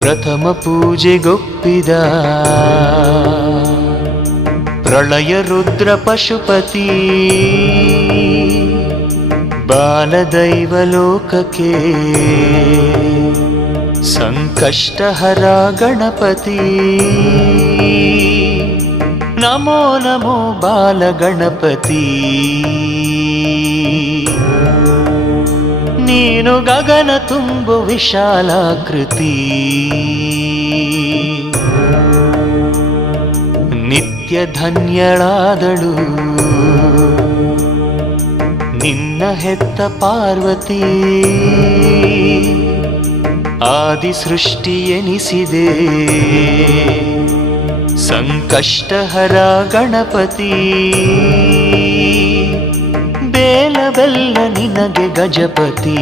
ಪ್ರಥಮ ಪೂಜೆಗೊಪ್ಪಿದ ಪ್ರಳಯ ರುದ್ರ ಪಶುಪತಿ. ಬಾಲದೈವ ಲೋಕಕ್ಕೆ. ಸಂಕಷ್ಟಹರ ಗಣಪತಿ. ನಮೋ ನಮೋ ಬಾಲ ಗಣಪತಿ. ನೀನು ಗಗನ ತುಂಬು ವಿಶಾಲಾಕೃತಿ. ನಿತ್ಯ ಧನ್ಯಳಾದಳು. ನಿನ್ನ ಹೆತ್ತ ಪಾರ್ವತಿ. ಆದಿ ಸೃಷ್ಟಿ ಎನಿಸಿದೆ. ಸಂಕಷ್ಟಹರ ಗಣಪತಿ. ಬೇಲ नगे गजपति।